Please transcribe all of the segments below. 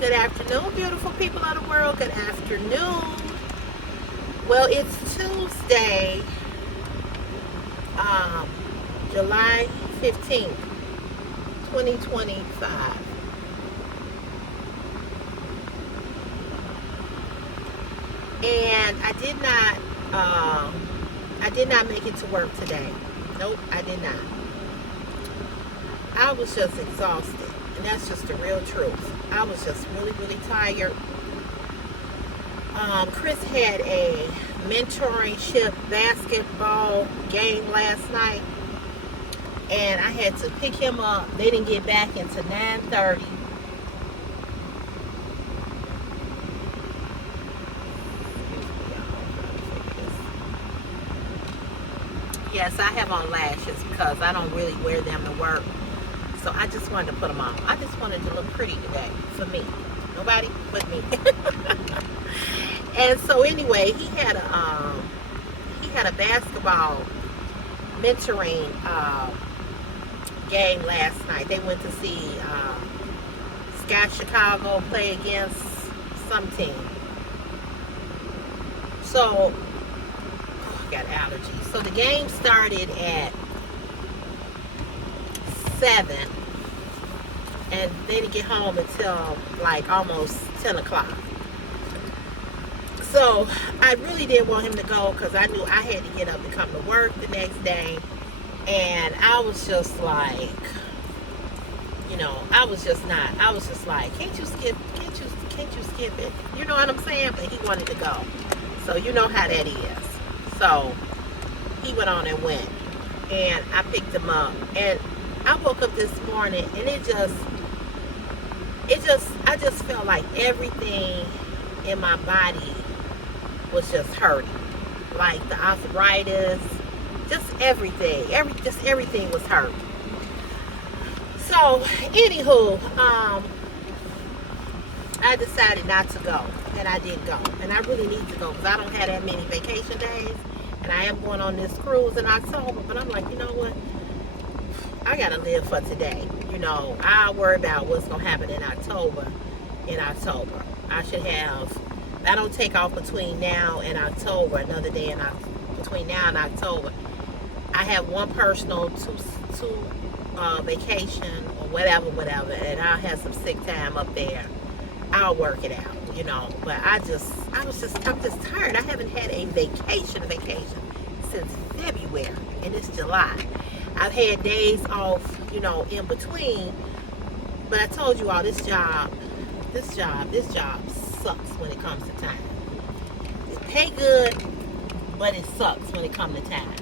Good afternoon, beautiful people of the world. Good afternoon. Well, it's Tuesday, um, July 15th, 2025. And I did not make it to work today. Nope, I did not. I was just exhausted. And that's just the real truth. I was just really, really tired. Chris had a mentorship basketball game last night, and I had to pick him up. They didn't get back until 9:30. Yes, I have on lashes because I don't really wear them to work. So I just wanted to put them on. I just wanted to look pretty today for me. Nobody but me. And so anyway, he had a basketball mentoring game last night. They went to see Sky Chicago play against some team. So I got allergies. So the game started at 7, and they didn't get home until like almost 10 o'clock. So I really didn't want him to go because I knew I had to get up and come to work the next day. And I was just like, I was just like, can't you skip it? You know what I'm saying? But he wanted to go. So you know how that is. So he went on and went. And I picked him up. And I woke up this morning and I just felt like everything in my body was just hurting. Like the arthritis, just everything. Everything was hurt. So, anywho, I decided not to go. And I didn't go. And I really need to go because I don't have that many vacation days. And I am going on this cruise in October. But I'm like, you know what? I gotta live for today. I'll worry about what's gonna happen in October. I don't take off between now and October, another day between now and October. I have one personal, two vacation or whatever, and I'll have some sick time up there. I'll work it out, but I'm just tired. I haven't had a vacation since February, and it's July. I've had days off, in between, but I told you all this job sucks when it comes to time. It pay good, but it sucks when it comes to time.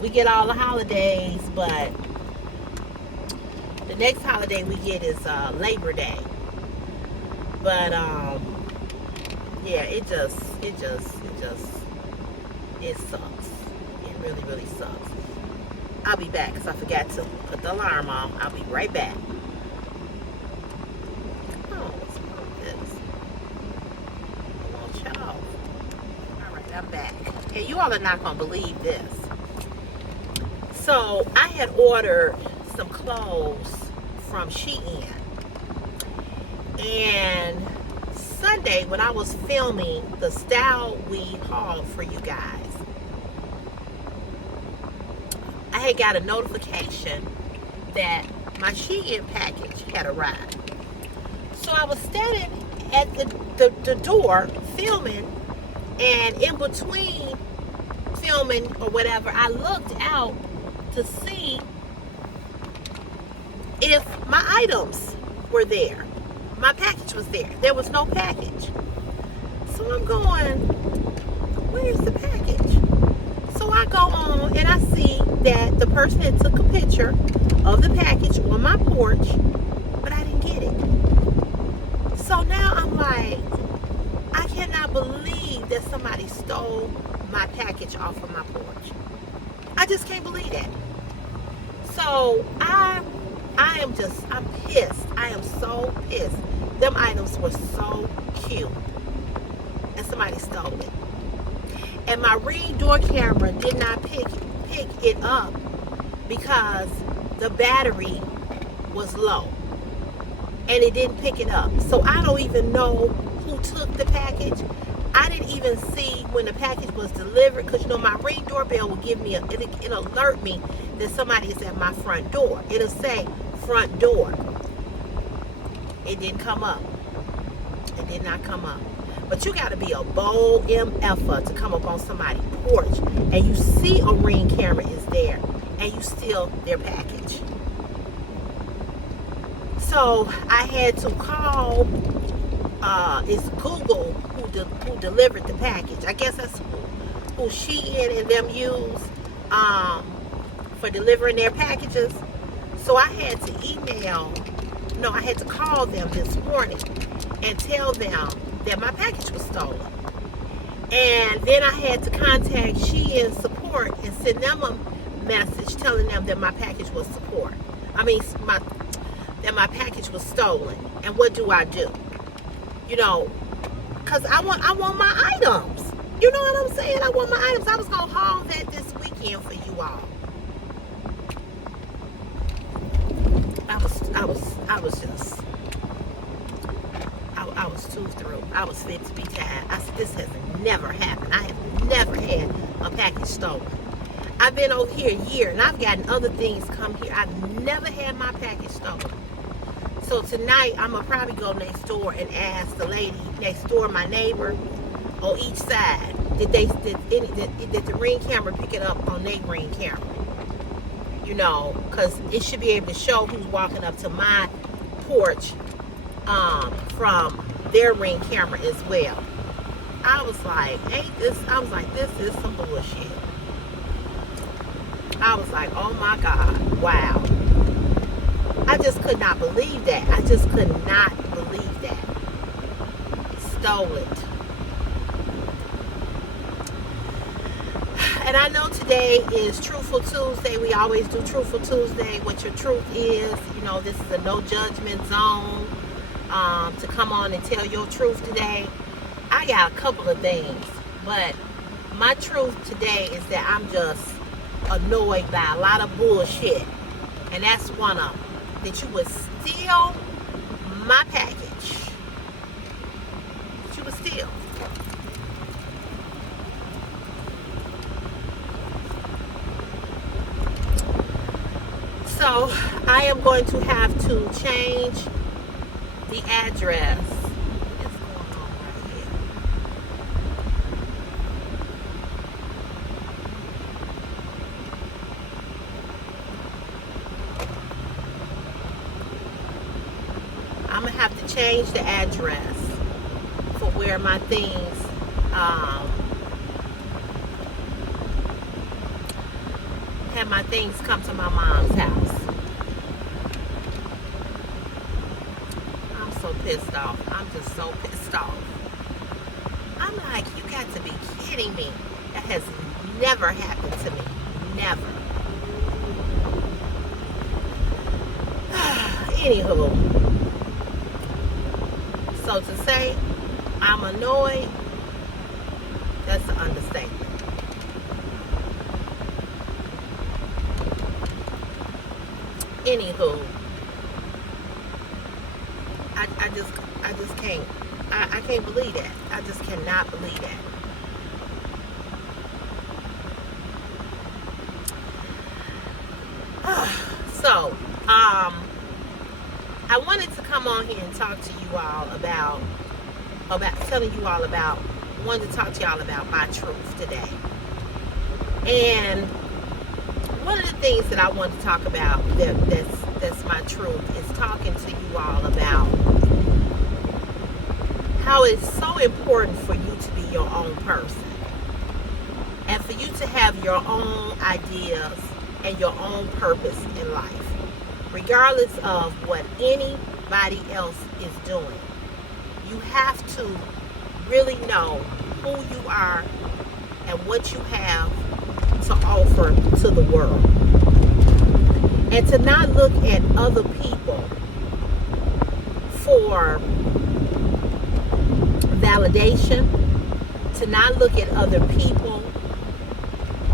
We get all the holidays, but the next holiday we get is Labor Day. But yeah, it sucks. It really, really sucks. I'll be back because I forgot to put the alarm on. I'll be right back. Oh, what's wrong with this? Y'all. All right, I'm back. Okay, you all are not going to believe this. So, I had ordered some clothes from Shein. And Sunday, when I was filming the Style Weed haul for you guys, I had got a notification that my Shein package had arrived. So I was standing at the door filming, and in between filming or whatever, I looked out to see if my items were there. My package was there. There was no package. So I'm going, where's the package? So I go on and I see that the person had took a picture of the package on my porch, but I didn't get it. So now I'm like, I cannot believe that somebody stole my package off of my porch. I just can't believe that. So I'm pissed. I am so pissed. Them items were so cute, and somebody stole it. And my Ring door camera did not pick it up because the battery was low. and it didn't pick it up. So I don't even know who took the package. I didn't even see when the package was delivered, because you know my Ring doorbell will give me it'll alert me that somebody is at my front door. It'll say front door. It didn't come up. It did not come up. But you got to be a bold MFer to come up on somebody's porch and you see a Ring camera is there and you steal their package. So I had to call. It's Google who delivered the package. I guess that's who Shein and them use for delivering their packages. So I had to call them this morning and tell them that my package was stolen. And then I had to contact Shein support and send them a message telling them that my package was that my package was stolen. And what do? You know, because I want my items. You know what I'm saying? I want my items. I was going to haul that this weekend for you all. I was too through. I was fit to be tired. I said, this has never happened. I have never had a package stolen. I've been over here a year and I've gotten other things come here. I've never had my package stolen. So tonight I'm gonna probably go next door and ask the lady next door, my neighbor, on each side, did the Ring camera pick it up on their Ring camera? You know, because it should be able to show who's walking up to my porch from their Ring camera as well. I was like, this is some bullshit. I was like, oh my God, wow. I just could not believe that. I just could not believe that. Stole it. And I know today is Truthful Tuesday. We always do Truthful Tuesday. What your truth is. You know, this is a no judgment zone to come on and tell your truth today. I got a couple of things. But my truth today is that I'm just annoyed by a lot of bullshit. And that's one of them. That you would steal my package. That you would steal. So I am going to have to change the address. What's going on right here? I'm gonna have to change the address for where my things have my things come to my mom's house. I'm so pissed off. I'm just so pissed off. I'm like, you got to be kidding me. That has never happened to me. Never. Anywho. So to say I'm annoyed, that's an understatement. Anywho, I just can't. I can't believe that. I just cannot believe that. So, I wanted to come on here and talk to you all about wanted to talk to y'all about my truth today. And one of the things that I want to talk about that's my truth is talking to you all about how it's so important for you to be your own person and for you to have your own ideas and your own purpose in life, regardless of what anybody else is doing. You have to really know who you are and what you have to offer to the world. And to not look at other people for validation, to not look at other people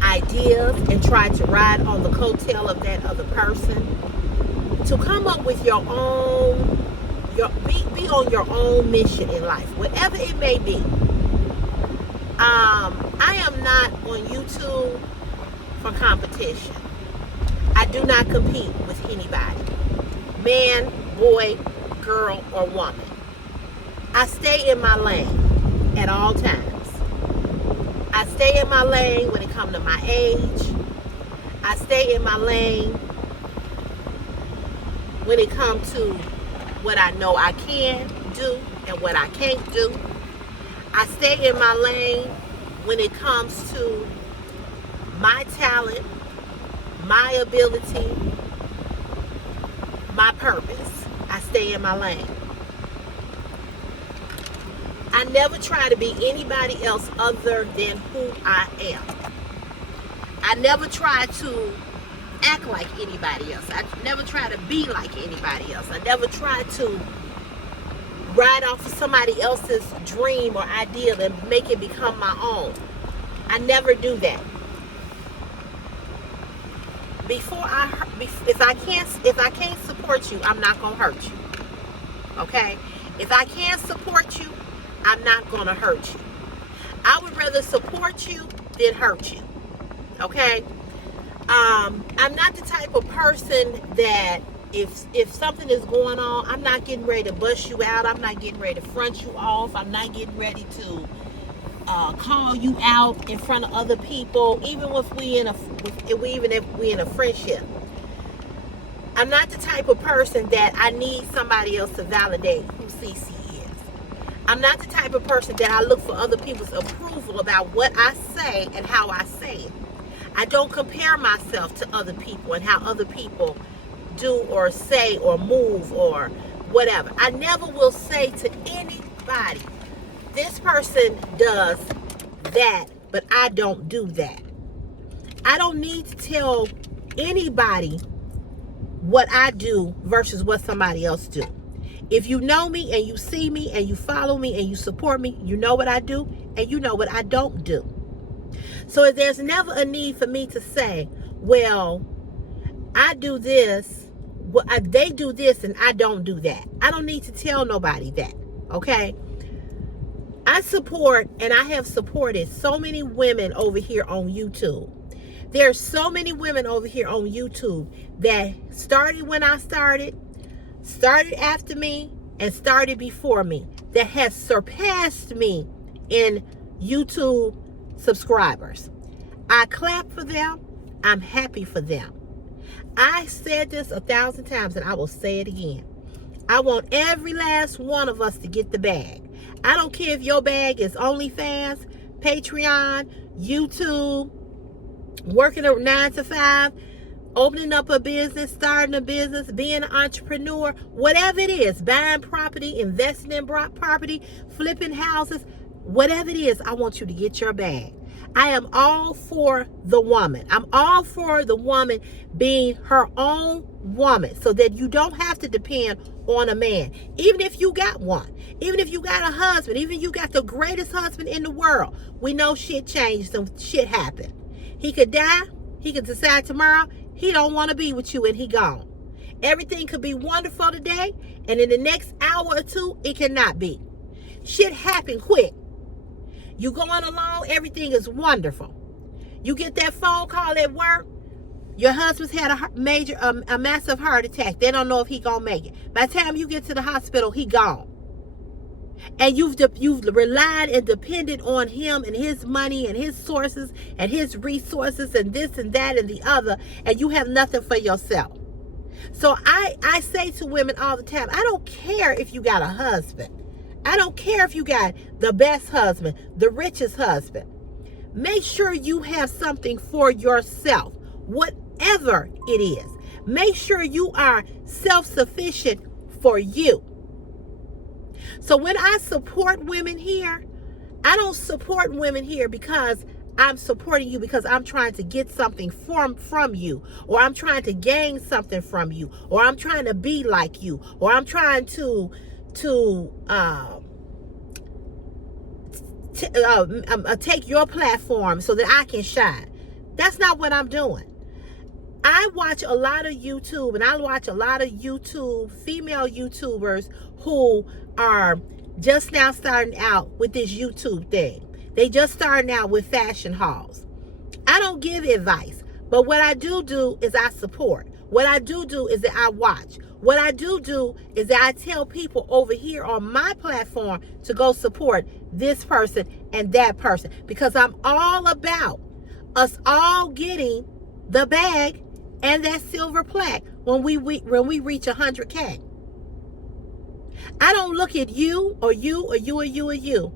ideas and try to ride on the coattail of that other person, to come up with your own be on your own mission in life, whatever it may be. I am not on YouTube for competition. I do not compete with anybody, man, boy, girl, or woman. I stay in my lane at all times. I stay in my lane when it comes to my age. I stay in my lane when it comes to what I know I can do and what I can't do. I stay in my lane when it comes to my talent, my ability, my purpose. I stay in my lane. I never try to be anybody else other than who I am. I never try to act like anybody else. I never try to be like anybody else. I never try to ride off of somebody else's dream or ideal and make it become my own. I never do that. If I can't support you, I'm not gonna hurt you. Okay? If I can't support you, I'm not gonna hurt you. I would rather support you than hurt you. Okay? I'm not the type of person that if something is going on, I'm not getting ready to bust you out. I'm not getting ready to front you off. I'm not getting ready to call you out in front of other people, even if we in a friendship. I'm not the type of person that I need somebody else to validate who CC is. I'm not the type of person that I look for other people's approval about what I say and how I say it. I don't compare myself to other people and how other people do or say or move or whatever. I never will say to anybody, this person does that, but I don't do that. I don't need to tell anybody what I do versus what somebody else do. If you know me and you see me and you follow me and you support me, you know what I do and you know what I don't do. So there's never a need for me to say, well, I do this, they do this and I don't do that. I don't need to tell nobody that, okay? I support and I have supported so many women over here on YouTube. There's so many women over here on YouTube that started when I started after me, and started before me, that has surpassed me in YouTube subscribers. I clap for them. I'm happy for them. I said this 1,000 times and I will say it again. I want every last one of us to get the bag. I don't care if your bag is OnlyFans, Patreon, YouTube, working a 9 to 5, opening up a business, starting a business, being an entrepreneur, whatever it is, buying property, investing in property, flipping houses, whatever it is, I want you to get your bag. I am all for the woman. I'm all for the woman being her own woman so that you don't have to depend on a man. Even if you got one, even if you got a husband, even if you got the greatest husband in the world, we know shit changed and shit happened. He could die. He could decide tomorrow he don't want to be with you and he gone. Everything could be wonderful today, and in the next hour or two, it cannot be. Shit happen quick. You going along, everything is wonderful. You get that phone call at work, your husband's had a massive heart attack. They don't know if he gonna make it. By the time you get to the hospital, he gone. And you've relied and depended on him and his money and his sources and his resources and this and that and the other, and you have nothing for yourself. So I say to women all the time, I don't care if you got a husband. I don't care if you got the best husband, the richest husband. Make sure you have something for yourself, whatever it is. Make sure you are self-sufficient for you. So when I support women here, I don't support women here because I'm supporting you because I'm trying to get something from you, or I'm trying to gain something from you, or I'm trying to be like you, or I'm trying to take your platform so that I can shine. That's not what I'm doing. I watch a lot of YouTube, and I watch a lot of female YouTubers who are just now starting out with this YouTube thing. They just starting out with fashion hauls. I don't give advice, but what I do is I support. What I do is that I watch. What I do is that I tell people over here on my platform to go support this person and that person, because I'm all about us all getting the bag and that silver plaque when we reach 100K. I don't look at you or you or you or you or you.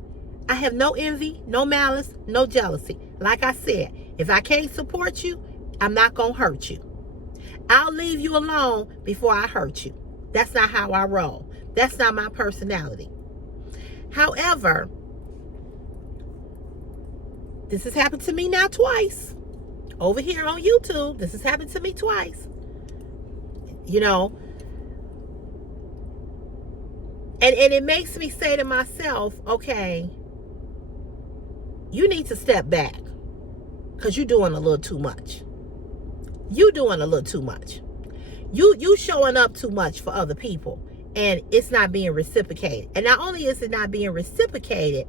I have no envy, no malice, no jealousy. Like I said, if I can't support you, I'm not going to hurt you. I'll leave you alone before I hurt you. That's not how I roll. That's not my personality. However, this has happened to me now twice. Over here on YouTube, this has happened to me twice. You know, and it makes me say to myself, okay, you need to step back, because you're doing a little too much. You doing a little too much. You showing up too much for other people, and it's not being reciprocated. And not only is it not being reciprocated,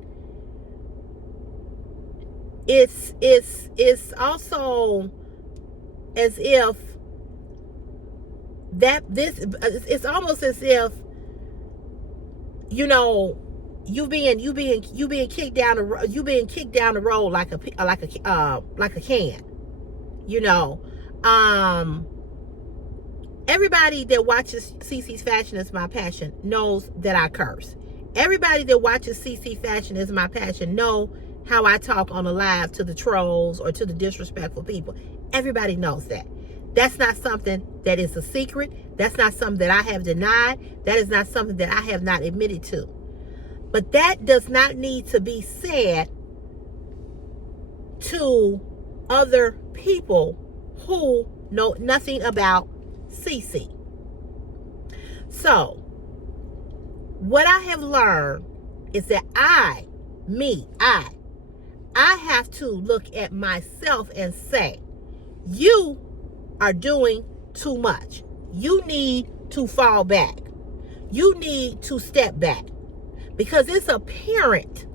it's also as if it's almost as if, you know, you being kicked down the road like a can. You know, everybody that watches CC's Fashion Is My Passion knows that I curse. Everybody that watches CC Fashion Is My Passion know how I talk on the live to the trolls or to the disrespectful people. Everybody knows that. That's not something that is a secret. That's not something that I have denied. That is not something that I have not admitted to. But that does not need to be said to other people who know nothing about CC. So, what I have learned is that I have to look at myself and say, you are doing too much. You need to fall back. You need to step back. Because it's apparent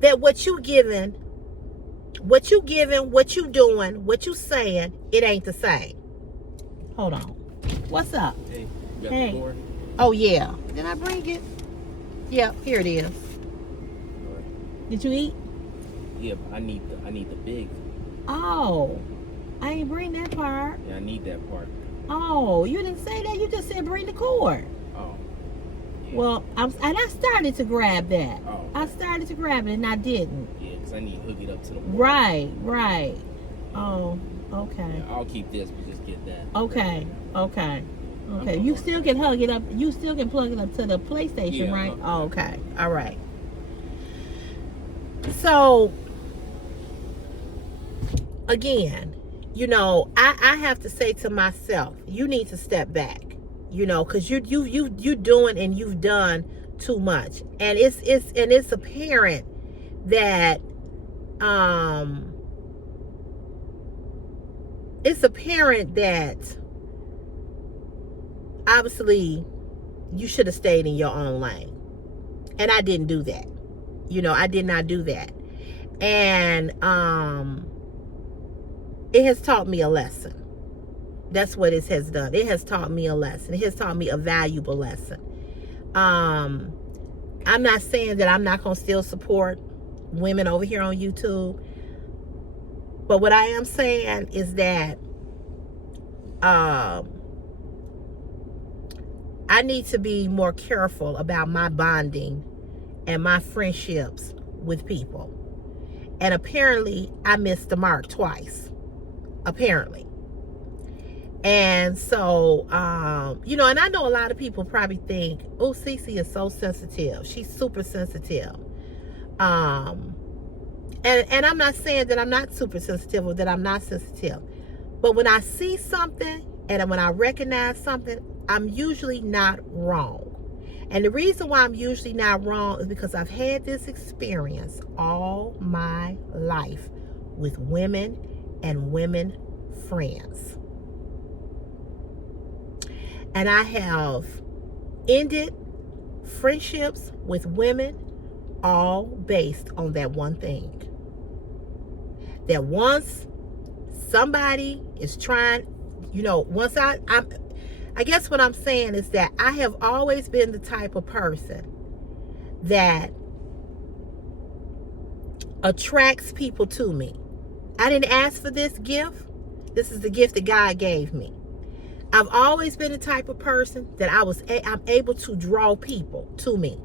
that what you doing, what you saying, it ain't the same. Hold on. What's up? Hey, you got hey. the cord? Oh yeah. Did I bring it? Yeah, here it is. Did you eat? Yeah, but I need the big. Oh, I ain't bring that part. Yeah, I need that part. Oh, you didn't say that. You just said bring the cord. Oh. Yeah. Well, I started to grab that. Oh. Okay. I started to grab it and I didn't. Yeah, because I need to hook it up to the wall. Right. Oh, okay. Yeah, I'll keep this, but just get that. Okay. You still can hug it up. You still can plug it up to the PlayStation, right? Oh, okay. All right. So, again, you know, I have to say to myself, you need to step back, you know, because you doing and you've done too much, and it's apparent that obviously you should have stayed in your own lane, and I didn't do that. You know, I did not do that, and it has taught me a lesson. That's what it has done. It has taught me a lesson. It has taught me a valuable lesson. I'm not saying that I'm not going to still support women over here on YouTube. But what I am saying is that I need to be more careful about my bonding and my friendships with people. And apparently, I missed the mark twice. Apparently. And so, you know, and I know a lot of people probably think, oh, Cece is so sensitive. She's super sensitive. And I'm not saying that I'm not super sensitive or that I'm not sensitive. But when I see something and when I recognize something, I'm usually not wrong. And the reason why I'm usually not wrong is because I've had this experience all my life with women and women friends. And I have ended friendships with women all based on that one thing. That once somebody is trying, once I guess what I'm saying is that I have always been the type of person that attracts people to me. I didn't ask for this gift. This is the gift that God gave me. I've always been the type of person that I'm able to draw people to me.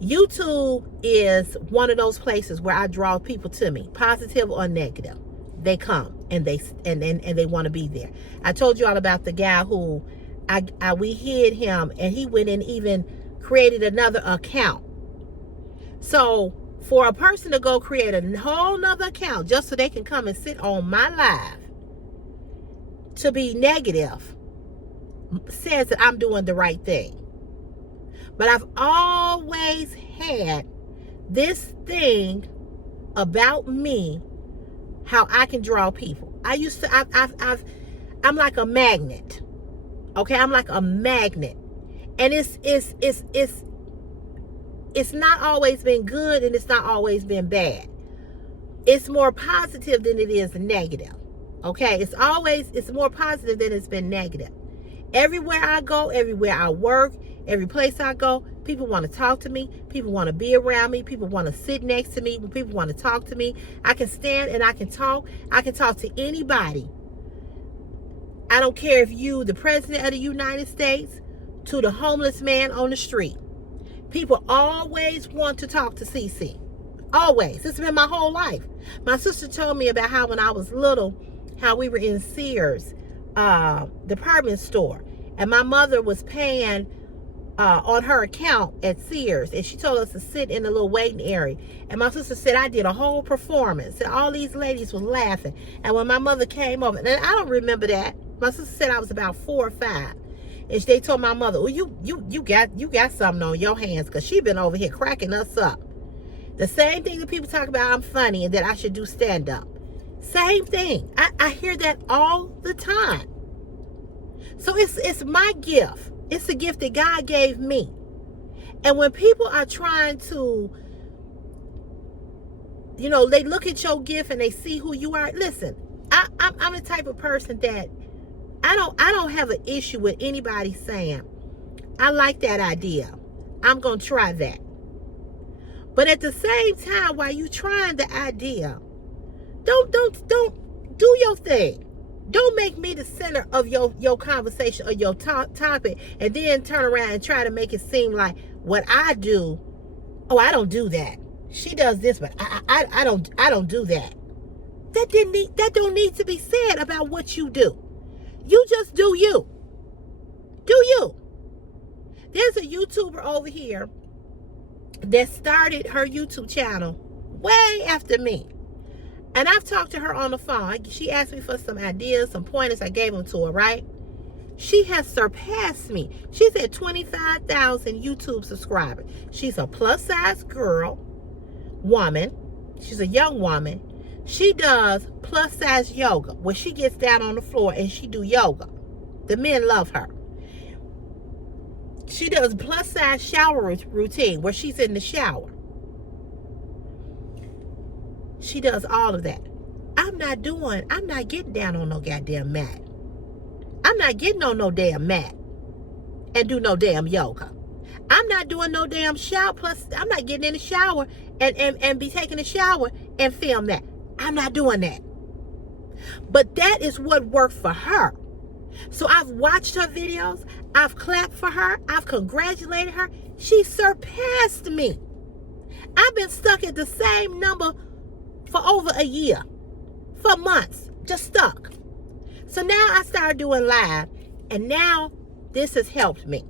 YouTube is one of those places where I draw people to me, positive or negative. They come and they want to be there. I told you all about the guy who we hid him, and he went and even created another account. So for a person to go create a whole nother account just so they can come and sit on my live to be negative says that I'm doing the right thing. But I've always had this thing about me, how I can draw people. I'm like a magnet. Okay, I'm like a magnet. And it's not always been good, and it's not always been bad. It's more positive than it is negative. Okay, it's more positive than it's been negative. Everywhere I go, everywhere I work, every place I go, people want to talk to me. People want to be around me. People want to sit next to me. People want to talk to me. I can stand and I can talk. I can talk to anybody. I don't care if you, the president of the United States, to the homeless man on the street. People always want to talk to CC. Always. It's been my whole life. My sister told me about how when I was little, how we were in Sears department store, and my mother was paying on her account at Sears, and she told us to sit in the little waiting area. And my sister said I did a whole performance, and all these ladies was laughing. And when my mother came over, and I don't remember that. My sister said I was about 4 or 5, and they told my mother, "Oh, you got something on your hands, because she been over here cracking us up." The same thing that people talk about I'm funny and that I should do stand up. Same thing. I hear that all the time. So it's my gift. It's a gift that God gave me. And when people are trying to, they look at your gift and they see who you are. Listen, I'm the type of person that I don't have an issue with anybody saying, I like that idea. I'm gonna try that. But at the same time, while you trying the idea, don't do your thing. Don't make me the center of your conversation or your topic, and then turn around and try to make it seem like what I do. Oh, I don't do that. She does this, but I don't do that. That don't need to be said about what you do. You just do you. Do you? There's a YouTuber over here that started her YouTube channel way after me. And I've talked to her on the phone. She asked me for some ideas, some pointers. I gave them to her, right? She has surpassed me. She's at 25,000 YouTube subscribers. She's a plus-size woman. She's a young woman. She does plus-size yoga, where she gets down on the floor and she do yoga. The men love her. She does plus-size shower routine, where she's in the shower. She does all of that. I'm not getting down on no goddamn mat. I'm not getting on no damn mat and do no damn yoga. I'm not doing no damn shower. Plus, I'm not getting in the shower and be taking a shower and film that. I'm not doing that. But that is what worked for her. So I've watched her videos. I've clapped for her. I've congratulated her. She surpassed me. I've been stuck at the same number for over a year, for months, just stuck. So now I started doing live, and now this has helped me.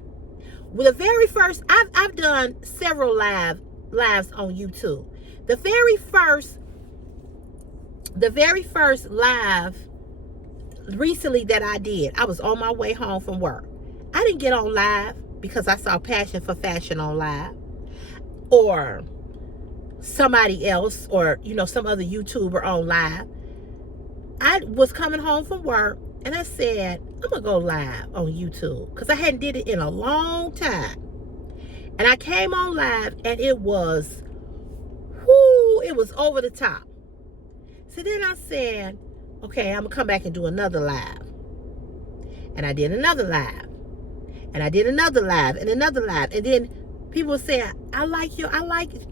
With the very first, I've done several lives on YouTube. The very first live recently that I did, I was on my way home from work. I didn't get on live because I saw Passion for Fashion on live, or somebody else, or some other YouTuber on live. I was coming home from work and I said, I'm going to go live on YouTube because I hadn't did it in a long time. And I came on live and it was, it was over the top. So then I said, okay, I'm going to come back and do another live. And I did another live. And I did another live and another live. And then people saying,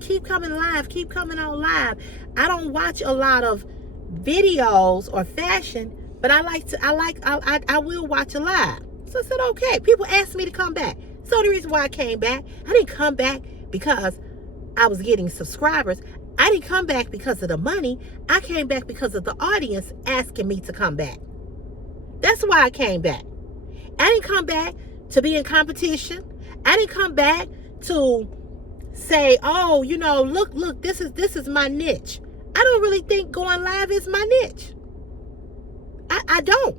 keep coming live, keep coming on live. I don't watch a lot of videos or fashion, but I will watch a live. So I said, okay. People asked me to come back. So the reason why I came back, I didn't come back because I was getting subscribers. I didn't come back because of the money. I came back because of the audience asking me to come back. That's why I came back. I didn't come back to be in competition. I didn't come back to say, oh, look, this is my niche. I don't really think going live is my niche. I don't.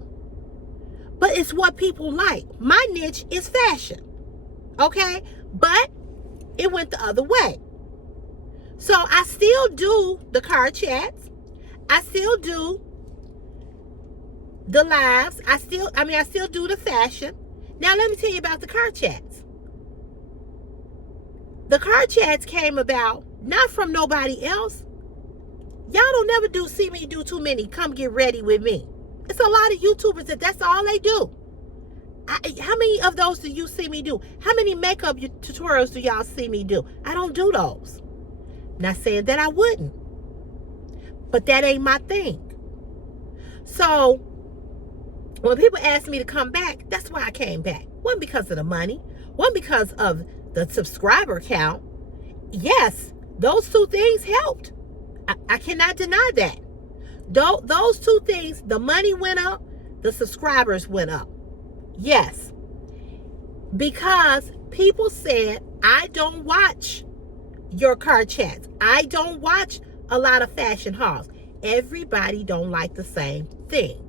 But it's what people like. My niche is fashion. Okay? But it went the other way. So I still do the car chats. I still do the lives. I still do the fashion. Now let me tell you about the car chats. The car chats came about not from nobody else. Y'all don't never see me do too many come get ready with me. It's a lot of YouTubers that's all they do. How many of those do you see me do? How many makeup tutorials do y'all see me do? I don't do those. Not saying that I wouldn't, but that ain't my thing. So when people asked me to come back, that's why I came back. One, because of the money. One, because of the subscriber count. Yes, those two things helped. I cannot deny that. Those two things, the money went up, the subscribers went up. Yes. Because people said, I don't watch your car chats. I don't watch a lot of fashion hauls. Everybody don't like the same thing.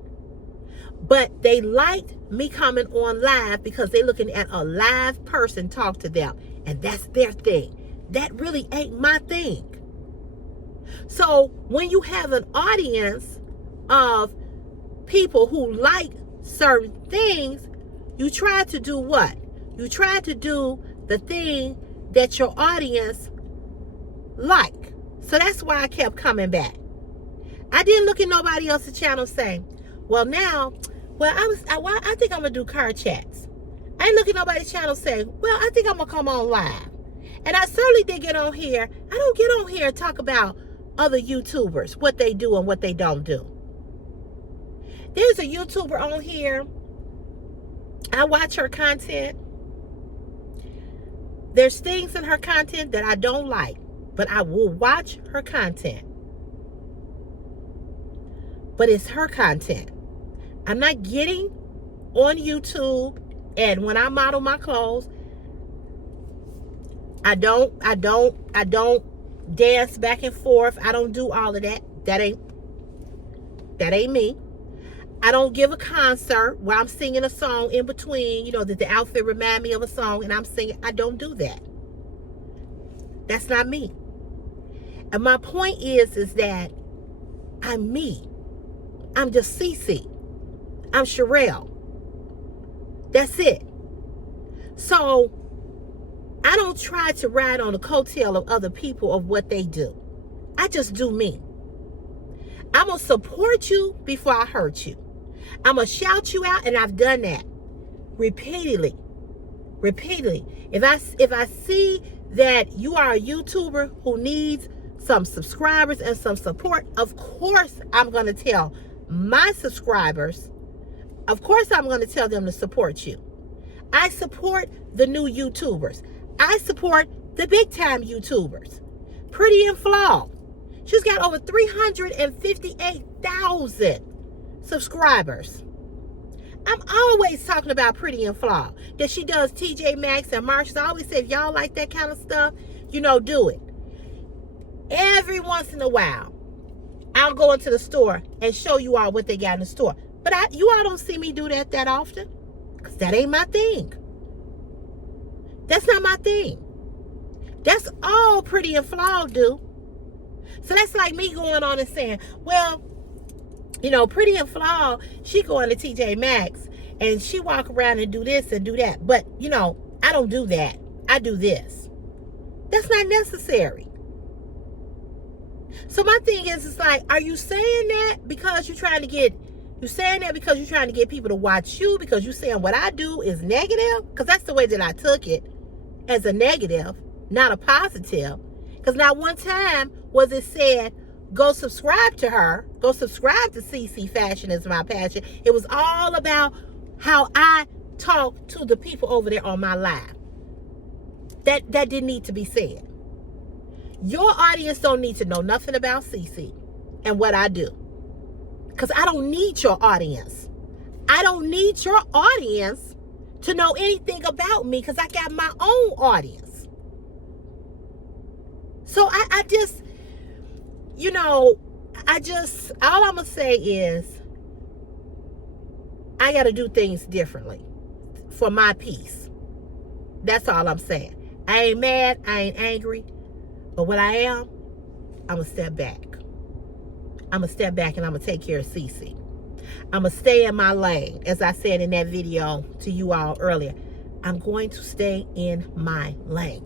But they liked me coming on live because they're looking at a live person talk to them. And that's their thing. That really ain't my thing. So when you have an audience of people who like certain things, you try to do what? You try to do the thing that your audience like. So that's why I kept coming back. I didn't look at nobody else's channel saying, well, I think I'm going to do car chats. I didn't look at nobody's channel saying, well, I think I'm going to come on live. And I certainly did get on here. I don't get on here and talk about other YouTubers, what they do and what they don't do. There's a YouTuber on here. I watch her content. There's things in her content that I don't like, but I will watch her content. But it's her content. I'm not getting on YouTube, and when I model my clothes, I don't dance back and forth. I don't do all of that. That ain't me. I don't give a concert where I'm singing a song in between, that the outfit remind me of a song and I'm singing. I don't do that. That's not me. And my point is that I'm me. I'm just Cece. I'm Sherelle. That's it. So I don't try to ride on the coattail of other people of what they do. I just do me. I'm going to support you before I hurt you. I'm going to shout you out, and I've done that repeatedly. If I see that you are a YouTuber who needs some subscribers and some support, of course I'm going to tell my subscribers, of course I'm going to tell them to support you. I support the new YouTubers. I support the big time YouTubers. Pretty and Flawed. She's got over 358,000 subscribers. I'm always talking about Pretty and Flawed. That she does TJ Maxx and Marshalls. I always say, if y'all like that kind of stuff, do it. Every once in a while, I'll go into the store and show you all what they got in the store. But you all don't see me do that often. Because that ain't my thing. That's not my thing. That's all Pretty and Flawed do. So that's like me going on and saying, well, You know, Pretty and Flawed, she going to TJ Maxx and she walk around and do this and do that. But, you know, I don't do that. I do this. That's not necessary. So my thing is, it's like, are you saying that because you're trying to get people to watch you, because you're saying what I do is negative? Because that's the way that I took it, as a negative, not a positive. Because not one time was it said, go subscribe to her, go subscribe to CC Fashion is my passion. It was all about how I talk to the people over there on my live. That didn't need to be said. Your audience don't need to know nothing about CC and what I do. Because I don't need your audience. I don't need your audience to know anything about me, because I got my own audience. So I just, you know, all I'm going to say is, I got to do things differently for my peace. That's all I'm saying. I ain't mad. I ain't angry. But what I am, I'm going to step back. I'm going to step back and I'm going to take care of CC. I'm going to stay in my lane. As I said in that video to you all earlier, I'm going to stay in my lane.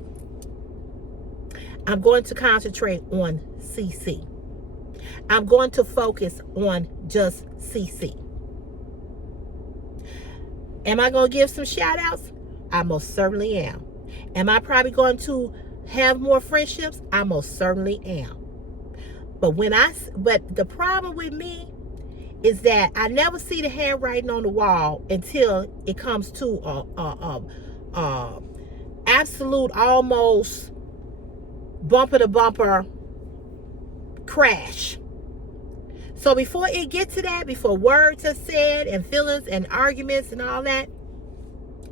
I'm going to concentrate on CC. I'm going to focus on just CC. Am I going to give some shout outs? I most certainly am. Am I probably going to have more friendships? I most certainly am. But the problem with me is that I never see the handwriting on the wall until it comes to absolute, almost bumper to bumper crash. So before it gets to that, before words are said and feelings and arguments and all that,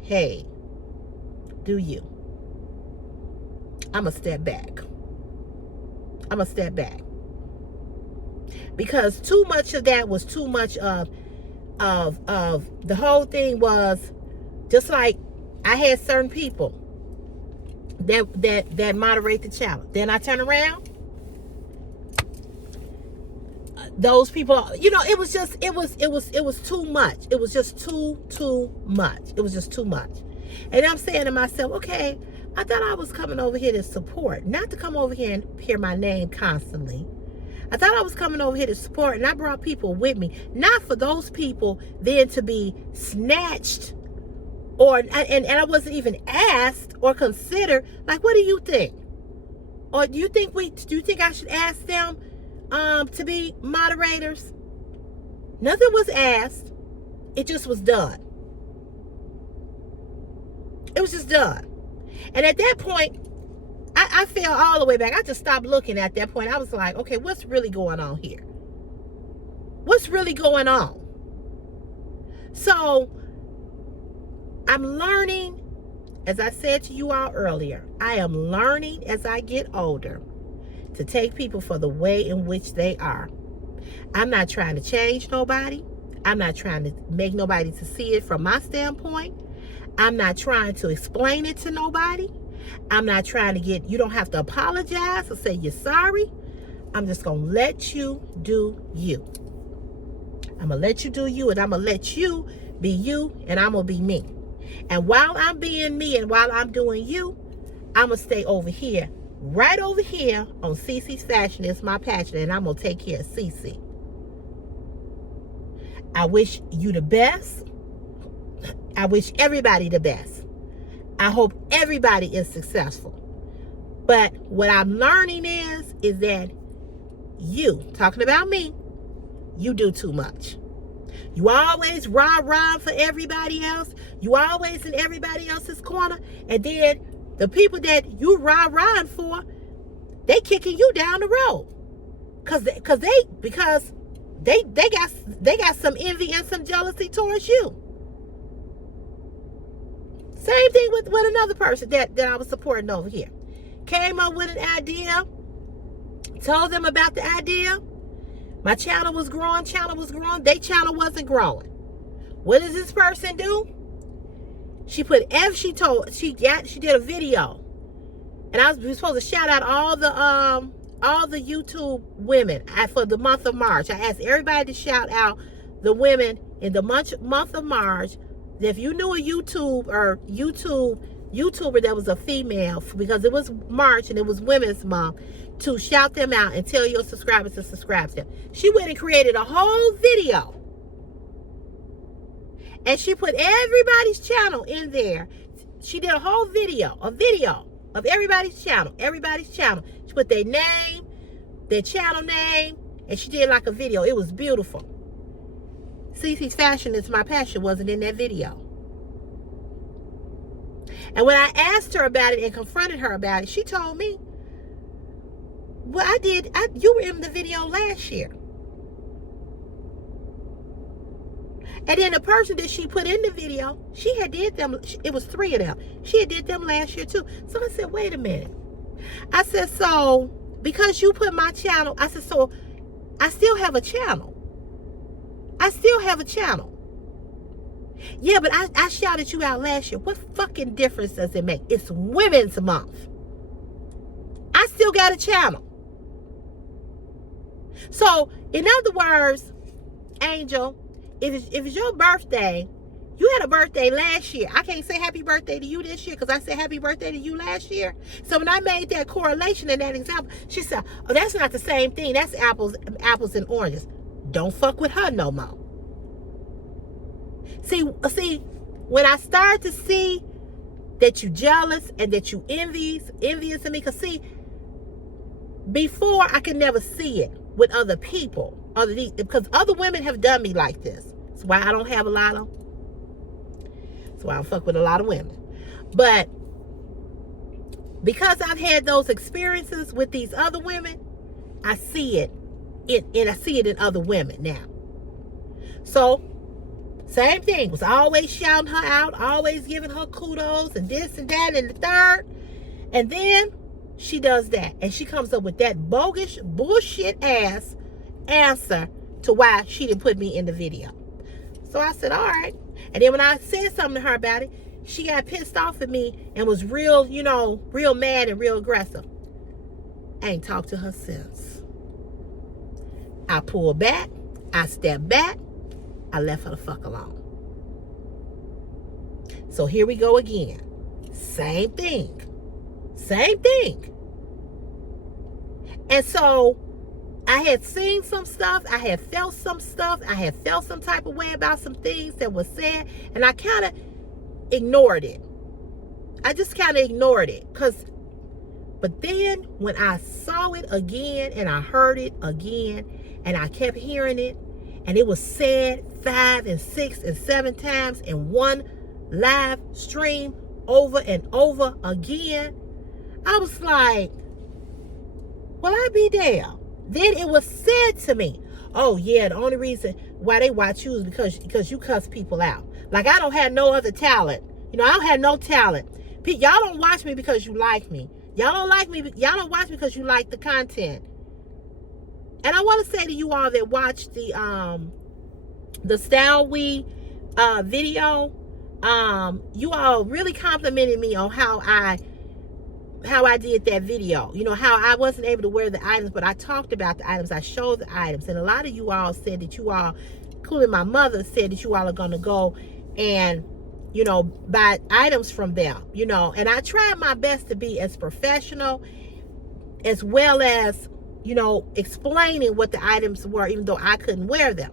hey, do you? I'm going to step back. I'm going to step back. Because too much of that was too much of the whole thing was just like I had certain people that moderate the channel. Then I turn around. Those people, you know, it was too much. It was just too much. It was just too much. And I'm saying to myself, okay, I thought I was coming over here to support, not to come over here and hear my name constantly. I thought I was coming over here to support, and I brought people with me, not for those people then to be snatched, and I wasn't even asked or considered. Like, what do you think? Or do you think I should ask them to be moderators? Nothing was asked. It just was done. It was just done. And at that point, I fell all the way back. I just stopped looking at that point. I was like, okay, what's really going on here? What's really going on? So I'm learning, as I said to you all earlier, I am learning as I get older to take people for the way in which they are. I'm not trying to change nobody. I'm not trying to make nobody to see it from my standpoint. I'm not trying to explain it to nobody. I'm not trying to you don't have to apologize or say you're sorry. I'm just going to let you do you. I'm going to let you do you, and I'm going to let you be you, and I'm going to be me. And while I'm being me and while I'm doing you, I'm going to stay over here, right over here on CC's Fashion is my passion, and I'm going to take care of CC. I wish you the best. I wish everybody the best. I hope everybody is successful. But what I'm learning is that you, talking about me, you do too much. You always rah-rah for everybody else. You always in everybody else's corner. And then the people that you rah-rahing for, they kicking you down the road. Because they got some envy and some jealousy towards you. Same thing with another person that I was supporting over here. Came up with an idea, told them about the idea. My channel was growing, their channel wasn't growing. What does this person do? She did a video. And we were supposed to shout out all all the YouTube women for the month of March. I asked everybody to shout out the women in the month of March. If you knew a YouTuber that was a female, because it was March and it was Women's Month, to shout them out and tell your subscribers to subscribe to them. She went and created a whole video. And she put everybody's channel in there. She did a whole video of everybody's channel. She put their name, their channel name, and she did like a video. It was beautiful. Cece's fashion is my passion wasn't in that video. And when I asked her about it and confronted her about it, she told me, well, you were in the video last year. And then the person that she put in the video, she had did them, it was 3 of them. She had did them last year too. So I said, wait a minute. I said, so because you put my channel, I said, so I still have a channel. Yeah, but I shouted you out last year. What fucking difference does it make? It's Women's Month. I still got a channel. So, in other words, Angel, if it's your birthday, you had a birthday last year. I can't say happy birthday to you this year because I said happy birthday to you last year. So when I made that correlation in that example, she said, oh, that's not the same thing. That's apples and oranges. Don't fuck with her no more. See, when I start to see that you jealous and that you envious of me, because see, before I could never see it with other people, because other women have done me like this. That's why I don't have a lot of. That's why I don't fuck with a lot of women. But because I've had those experiences with these other women, I see it, and I see it in other women now. So, same thing. Was always shouting her out, always giving her kudos and this and that and the third. And then she does that. And she comes up with that bogus, bullshit ass answer to why she didn't put me in the video. So I said, all right. And then when I said something to her about it, she got pissed off at me and was real, real mad and real aggressive. I ain't talked to her since. I pulled back. I stepped back. I left her the fuck alone. So here we go again. Same thing. And so I had seen some stuff. I had felt some stuff. I had felt some type of way about some things that was said. And I kind of ignored it. I just kind of ignored it. But then when I saw it again and I heard it again and I kept hearing it, and it was said 5 and 6 and 7 times in one live stream over and over again, I was like, well, I be damned. Then it was said to me, oh yeah, the only reason why they watch you is because you cuss people out. Like I don't have no other talent. I don't have no talent. Y'all don't watch me because you like me. Y'all don't like me. Y'all don't watch me because you like the content. And I want to say to you all that watched the Style We video, you all really complimented me on how I did that video. How I wasn't able to wear the items, but I talked about the items. I showed the items. And a lot of you all said that you all, including my mother, said that you all are going to go and, buy items from them, And I tried my best to be as professional as well as, explaining what the items were, even though I couldn't wear them.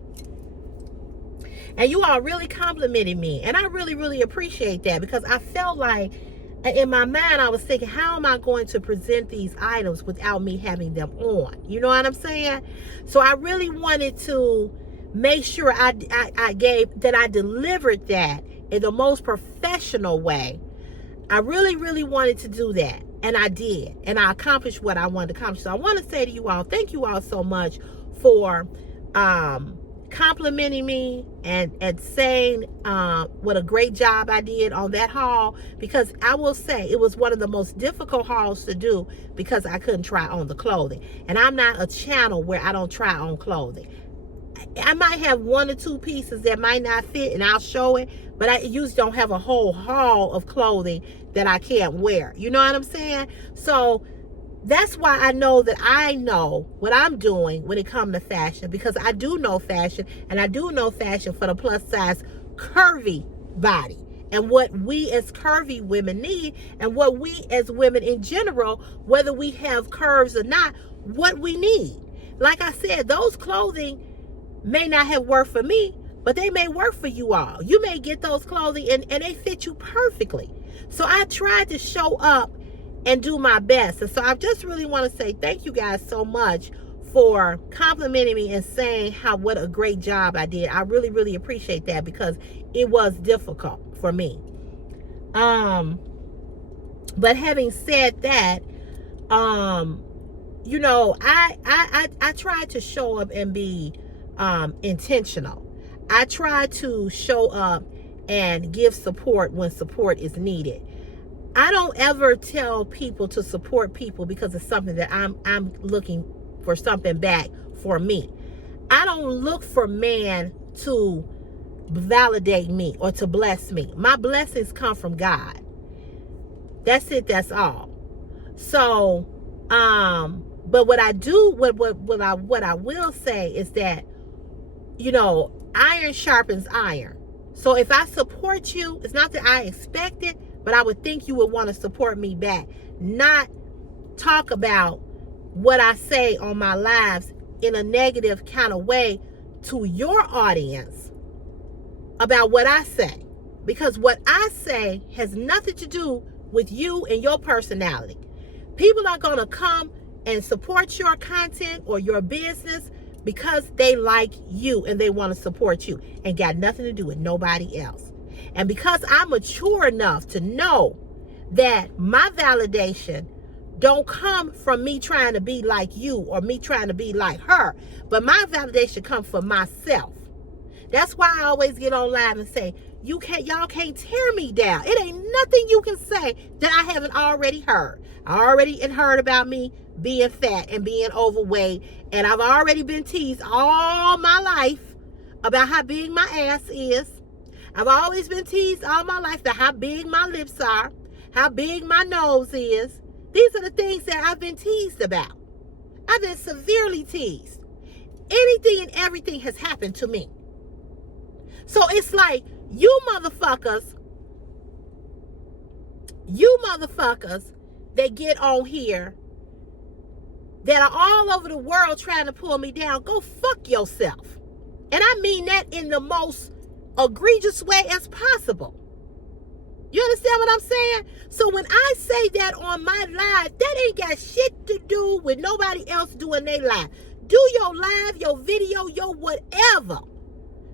And you all really complimented me. And I really, really appreciate that, because I felt like in my mind, I was thinking, how am I going to present these items without me having them on? You know what I'm saying? So I really wanted to make sure I delivered that in the most professional way. I really, really wanted to do that. And I did. And I accomplished what I wanted to accomplish. So I want to say to you all, thank you all so much for complimenting me and saying what a great job I did on that haul. Because I will say it was one of the most difficult hauls to do because I couldn't try on the clothing. And I'm not a channel where I don't try on clothing. I might have 1 or 2 pieces that might not fit and I'll show it, but I usually don't have a whole haul of clothing that I can't wear. You know what I'm saying? So That's why I know that I know what I'm doing when it comes to fashion, because I do know fashion, and I do know fashion for the plus size curvy body, and what we as curvy women need, and what we as women in general, whether we have curves or not, what we need. Like I said, those clothing may not have worked for me, but they may work for you all. You may get those clothing and they fit you perfectly. So I tried to show up and do my best. And so I just really want to say thank you guys so much for complimenting me and saying what a great job I did. I really, really appreciate that, because it was difficult for me. But having said that, you know, I try to show up and be intentional. I try to show up and give support when support is needed. I don't ever tell people to support people because it's something that I'm looking for something back for me. I don't look for man to validate me or to bless me. My blessings come from God. That's it, that's all. So, but what I do, what I will say is that, you know, iron sharpens iron. So if I support you, it's not that I expect it, but I would think you would want to support me back. Not talk about what I say on my lives in a negative kind of way to your audience about what I say. Because what I say has nothing to do with you and your personality. People are going to come and support your content or your business because they like you and they want to support you, and got nothing to do with nobody else. And because I'm mature enough to know that my validation don't come from me trying to be like you or me trying to be like her, but my validation comes from myself. That's why I always get on live and say, y'all can't tear me down. It ain't nothing you can say that I haven't already heard. I already heard about me being fat and being overweight, and I've already been teased all my life about how big my ass is. I've always been teased all my life about how big my lips are, how big my nose is. These are the things that I've been teased about. I've been severely teased. Anything and everything has happened to me. So it's like, you motherfuckers that get on here that are all over the world trying to pull me down, go fuck yourself. And I mean that in the most egregious way as possible. You understand what I'm saying? So when I say that on my live, that ain't got shit to do with nobody else doing their live. Do your live, your video, your whatever,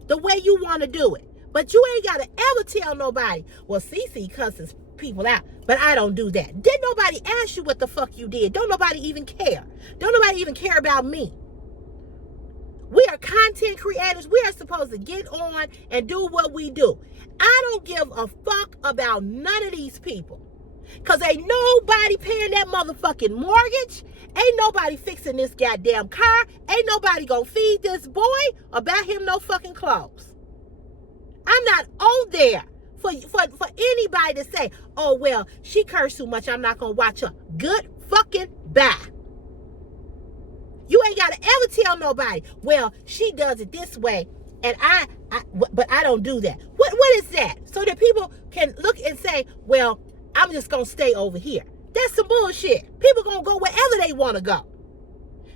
the way you want to do it. But you ain't got to ever tell nobody, well, Cece cusses people out, but I don't do that. Didn't nobody ask you what the fuck you did? Don't nobody even care. Don't nobody even care about me. We are content creators. We are supposed to get on and do what we do. I don't give a fuck about none of these people. Because ain't nobody paying that motherfucking mortgage. Ain't nobody fixing this goddamn car. Ain't nobody gonna feed this boy or buy him no fucking clothes. I'm not on there for anybody to say, oh, well, she cursed too much, I'm not gonna watch her. Good fucking bye. You ain't got to ever tell nobody, well, she does it this way, and but I don't do that. What is that? So that people can look and say, well, I'm just going to stay over here. That's some bullshit. People going to go wherever they want to go.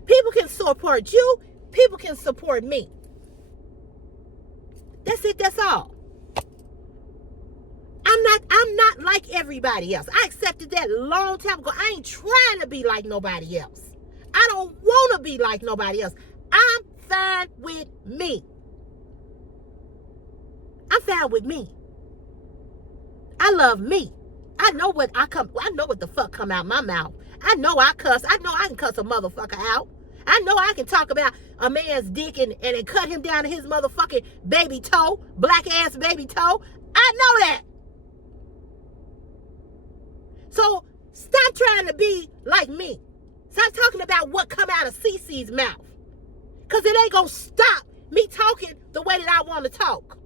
People can support you. People can support me. That's it. That's all. I'm not like everybody else. I accepted that a long time ago. I ain't trying to be like nobody else. I don't want to be like nobody else. I'm fine with me. I'm fine with me. I love me. I know what the fuck come out my mouth. I know I cuss. I know I can cuss a motherfucker out. I know I can talk about a man's dick and cut him down to his motherfucking baby toe, black ass baby toe. I know that. So stop trying to be like me. Stop talking about what come out of Cece's mouth. Because it ain't going to stop me talking the way that I want to talk.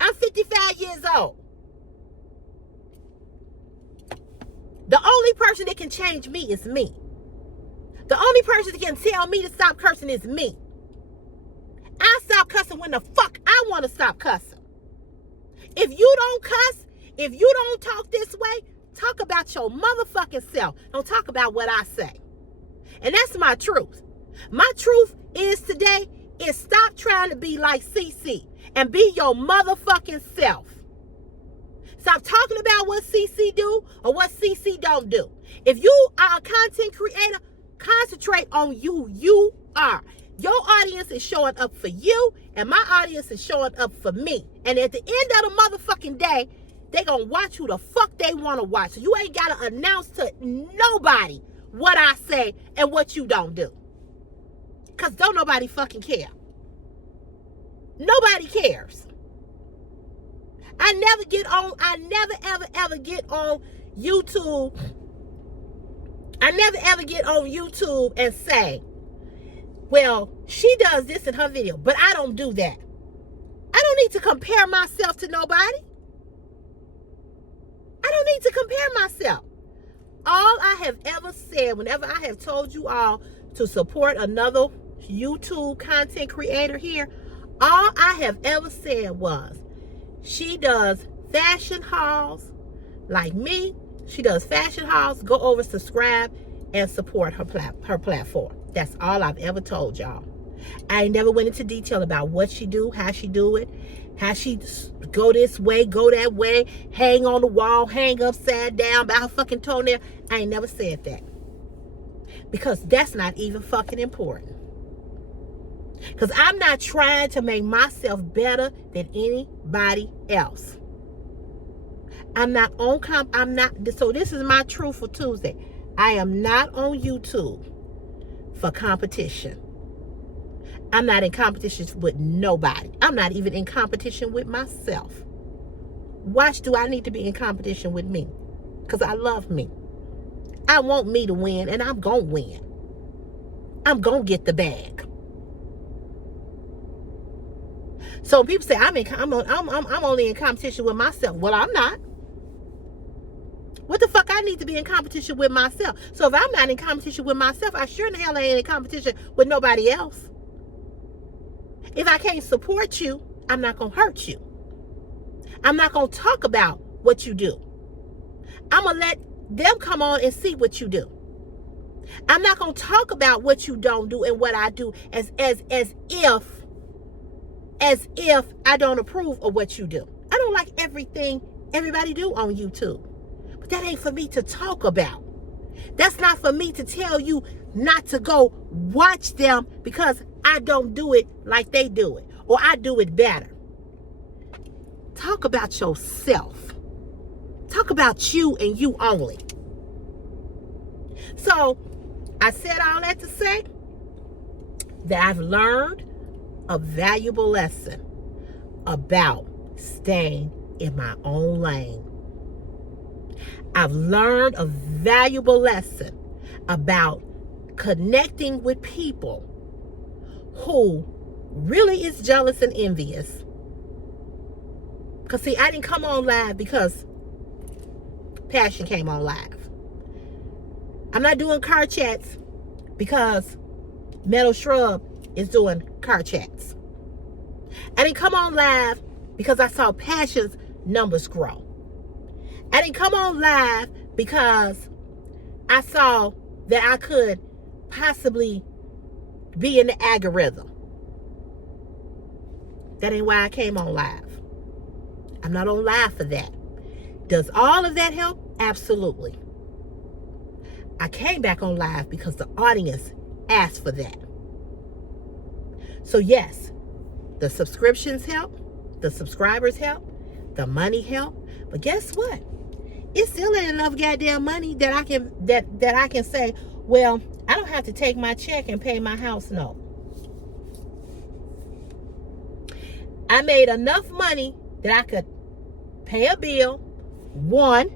I'm 55 years old. The only person that can change me is me. The only person that can tell me to stop cursing is me. I stop cussing when the fuck I want to stop cussing. If you don't cuss, if you don't talk this way, talk about your motherfucking self. Don't talk about what I say. And that's my truth. My truth is today is stop trying to be like CC and be your motherfucking self. Stop talking about what CC do or what CC don't do. If you are a content creator, concentrate on you are. Your audience is showing up for you, and my audience is showing up for me. And at the end of the motherfucking day, they gonna watch who the fuck they wanna watch. So you ain't gotta announce to nobody what I say and what you don't do. Cause don't nobody fucking care. Nobody cares. I never ever get on YouTube. I never ever get on YouTube and say, well, she does this in her video, but I don't do that. I don't need to compare myself to nobody. I don't need to compare myself. All I have ever said, whenever I have told you all to support another YouTube content creator here, all I have ever said was, she does fashion hauls like me. She does fashion hauls. Go over, subscribe, and support her platform. That's all I've ever told y'all. I ain't never went into detail about what she do, how she do it, how she go this way, go that way, hang on the wall, hang upside down by her fucking toenail. I ain't never said that. Because that's not even fucking important. Because I'm not trying to make myself better than anybody else. So this is my Truthful Tuesday. I am not on YouTube for competition. I'm not in competition with nobody. I'm not even in competition with myself. Why do I need to be in competition with me? Because I love me. I want me to win, and I'm going to win. I'm going to get the bag. So people say, I'm only in competition with myself. Well, I'm not. What the fuck I need to be in competition with myself? So if I'm not in competition with myself, I sure in the hell ain't in competition with nobody else. If I can't support you, I'm not going to hurt you. I'm not going to talk about what you do. I'm going to let them come on and see what you do. I'm not going to talk about what you don't do and what I do as if I don't approve of what you do. I don't like everything everybody do on YouTube. But that ain't for me to talk about. That's not for me to tell you not to go watch them because I don't do it like they do it, or I do it better. Talk about yourself. Talk about you and you only. So I said all that to say that I've learned a valuable lesson about staying in my own lane. I've learned a valuable lesson about connecting with people who really is jealous and envious. Because see, I didn't come on live because Passion came on live. I'm not doing car chats because Metal Shrub is doing car chats. I didn't come on live because I saw Passion's numbers grow. I didn't come on live because I saw that I could possibly be in the algorithm. That ain't why I came on live. I'm not on live for that. Does all of that help? Absolutely. I came back on live because the audience asked for that. So yes, the subscriptions help, the subscribers help, the money help, but guess what? It still ain't enough goddamn money that I can say, well, I don't have to take my check and pay my house note. I made enough money that I could pay a bill, one,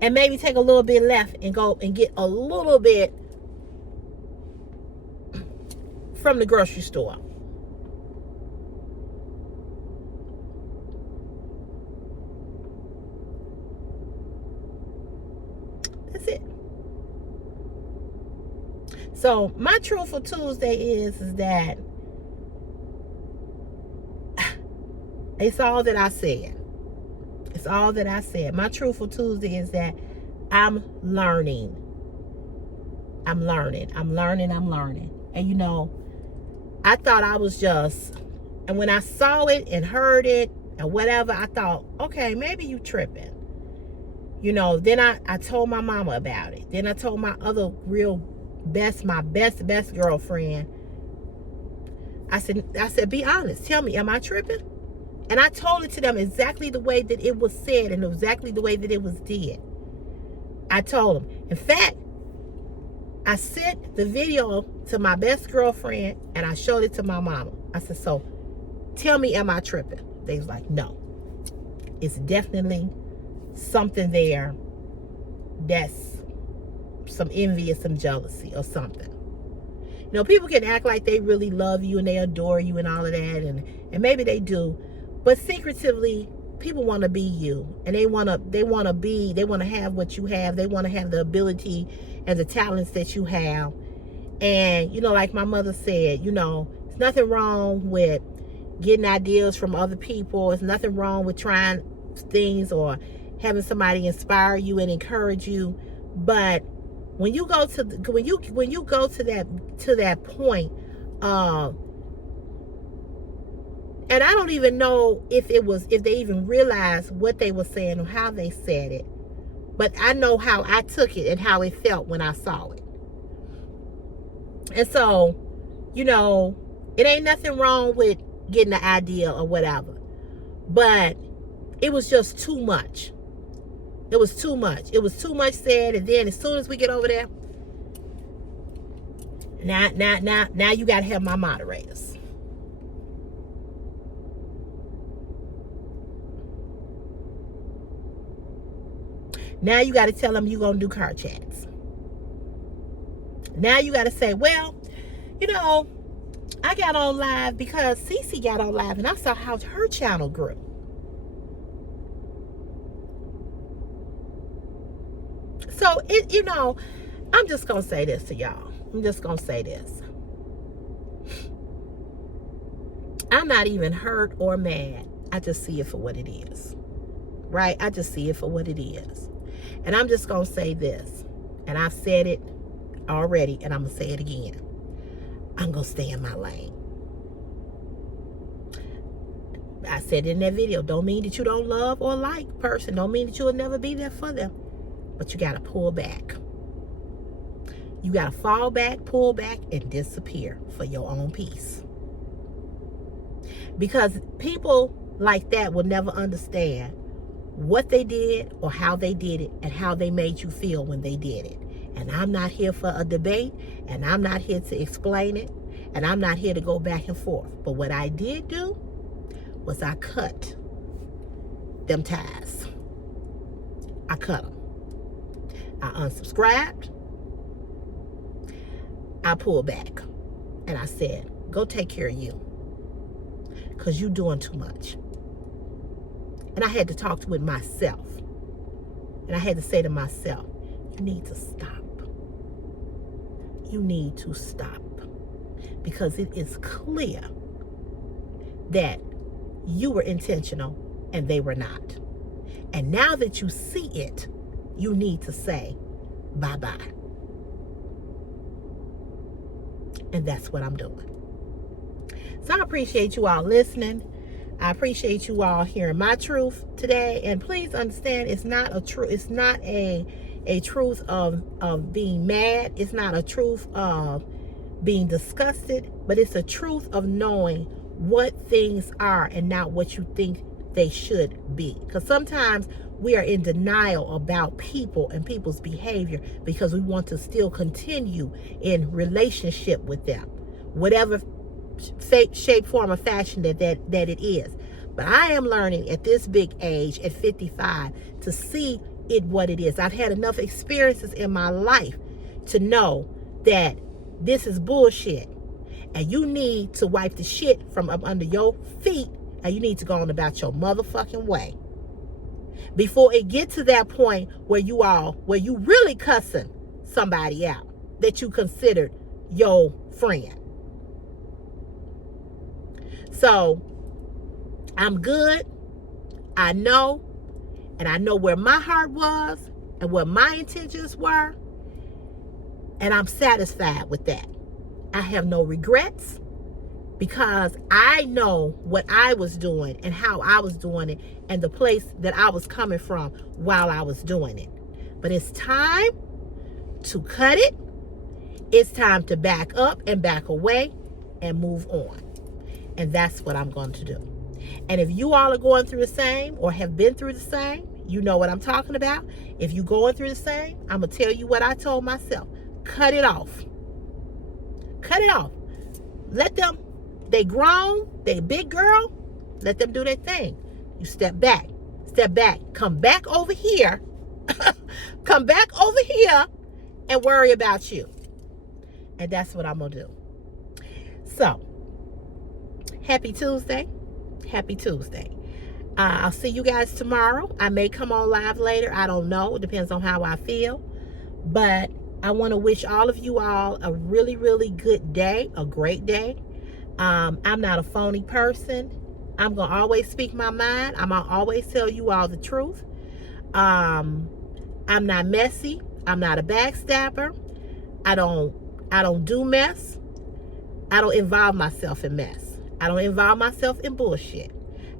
and maybe take a little bit left and go and get a little bit from the grocery store. So my Truthful Tuesday is that it's all that I said. It's all that I said. My Truthful Tuesday is that I'm learning. I'm learning. I'm learning. I'm learning. And you know, I thought I was just, and when I saw it and heard it and whatever, I thought, okay, maybe you tripping. You know, then I told my mama about it. Then I told my other my best girlfriend. I said, be honest. Tell me, am I tripping? And I told it to them exactly the way that it was said and exactly the way that it was did. I told them. In fact, I sent the video to my best girlfriend and I showed it to my mama. I said, so tell me, am I tripping? They was like, no. It's definitely something there that's some envy or some jealousy or something. You know, people can act like they really love you and they adore you and all of that, and maybe they do, but secretively, people want to be you, and they want to have what you have. They want to have the ability and the talents that you have. And you know, like my mother said, you know, there's nothing wrong with getting ideas from other people. There's nothing wrong with trying things or having somebody inspire you and encourage you. But when you go to that point, and I don't even know if they even realized what they were saying or how they said it, but I know how I took it and how it felt when I saw it. And so, you know, it ain't nothing wrong with getting an idea or whatever, but it was just too much. It was too much. It was too much said, and then as soon as we get over there, now you gotta have my moderators. Now you gotta tell them you're gonna do car chats. Now you gotta say, well, you know, I got on live because Cece got on live and I saw how her channel grew. So, you know, I'm just going to say this to y'all. I'm just going to say this. I'm not even hurt or mad. I just see it for what it is. Right? I just see it for what it is. And I'm just going to say this. And I've said it already, and I'm going to say it again. I'm going to stay in my lane. I said in that video, don't mean that you don't love or like a person. Don't mean that you'll never be there for them. But you got to pull back. You got to fall back, pull back, and disappear for your own peace. Because people like that will never understand what they did or how they did it and how they made you feel when they did it. And I'm not here for a debate, and I'm not here to explain it, and I'm not here to go back and forth. But what I did do was I cut them ties. I cut them. I unsubscribed. I pulled back. And I said, go take care of you. Because you're doing too much. And I had to talk with myself. And I had to say to myself, you need to stop. You need to stop. Because it is clear that you were intentional and they were not. And now that you see it, you need to say bye-bye. And that's what I'm doing. So I appreciate you all listening. I appreciate you all hearing my truth today. And please understand, it's not a truth. It's not a truth of being mad. It's not a truth of being disgusted, but it's a truth of knowing what things are and not what you think they should be. Because sometimes we are in denial about people and people's behavior because we want to still continue in relationship with them, whatever shape, form, or fashion that it is. But I am learning at this big age, at 55, to see it what it is. I've had enough experiences in my life to know that this is bullshit. And you need to wipe the shit from up under your feet, and you need to go on about your motherfucking way. Before it gets to that point where you really cussing somebody out that you considered your friend. So I'm good. I know, and I know where my heart was and what my intentions were, and I'm satisfied with that. I have no regrets because I know what I was doing and how I was doing it and the place that I was coming from while I was doing it. But it's time to cut it. It's time to back up and back away and move on. And that's what I'm going to do. And if you all are going through the same or have been through the same, you know what I'm talking about. If you're going through the same, I'm going to tell you what I told myself. Cut it off. Cut it off. Let them, they grown, they big girl, let them do their thing. You step back, come back over here, come back over here and worry about you. And that's what I'm going to do. So, happy Tuesday. Happy Tuesday. I'll see you guys tomorrow. I may come on live later. I don't know. It depends on how I feel. But I want to wish all of you all a really, really good day, a great day. I'm not a phony person. I'm going to always speak my mind. I'm going to always tell you all the truth. I'm not messy. I'm not a backstabber. I don't do mess. I don't involve myself in mess. I don't involve myself in bullshit.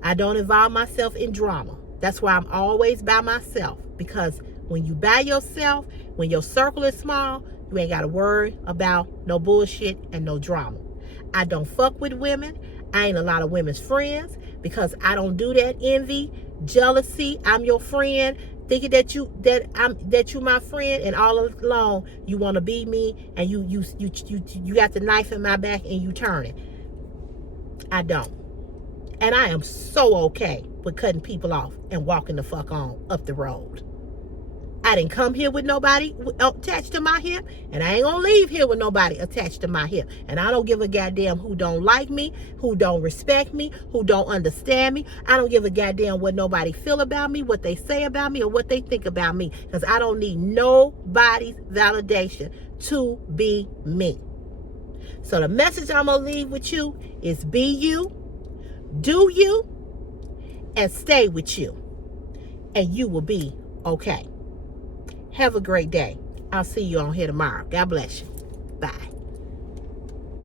I don't involve myself in drama. That's why I'm always by myself. Because when you by yourself, when your circle is small, you ain't got to worry about no bullshit and no drama. I don't fuck with women. I ain't a lot of women's friends because I don't do that envy, jealousy. I'm your friend, thinking that you my friend, and all along you want to be me, and you got the knife in my back and you turn it. I don't. And I am so okay with cutting people off and walking the fuck on up the road. I didn't come here with nobody attached to my hip, and I ain't gonna leave here with nobody attached to my hip. And I don't give a goddamn who don't like me, who don't respect me, who don't understand me. I don't give a goddamn what nobody feel about me, what they say about me, or what they think about me, because I don't need nobody's validation to be me. So the message I'm gonna leave with you is be you, do you, and stay with you, and you will be okay. Have a great day. I'll see you on here tomorrow. God bless you. Bye.